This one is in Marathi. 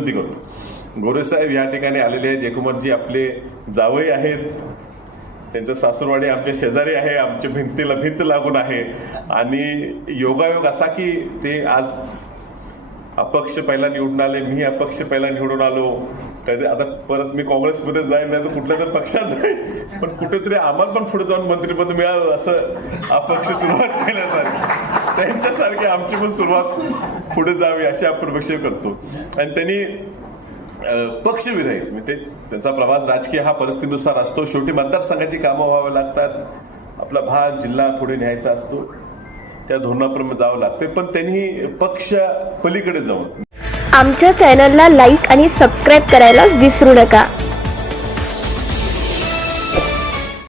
विनंती करतो. गोरेसाहेब या ठिकाणी आलेले आहे जयकुमारजी आपले जावई आहेत. त्यांचं सासूरवाडी आमच्या शेजारी आहे. आमच्या भिंतीला भिंत लागून आहे. आणि योगायोग असा की ते आज अपक्ष पहिला निवडून आले मी अपक्ष पहिला निवडून आलो. कधी आता परत मी काँग्रेसमध्ये जाईन नाही तर कुठल्या तरी पक्षात जाईन. पण कुठेतरी आम्हाला पण पुढे जाऊन मंत्रिपद मिळालं असं अपक्ष सुरुवात केल्यासारखी. त्यांच्यासारखी आमची पण सुरुवात पुढे जावी अशी अपेक्षा करतो. आणि त्यांनी अ, पक्षविरहित म्हणजे त्यांचा प्रवास राजकीय हा परिस्थितीनुसार असतो. शेवटी मतदारसंघाची कामं व्हावं लागतात. आपला भाग जिल्हा पुढे न्यायचा असतो. त्या धोरणाप्रमाणे जावं लागते. पण त्यांनी पक्ष पलीकडे जाऊन आमच्या चॅनलला लाईक आणि सबस्क्राईब करायला विसरू नका.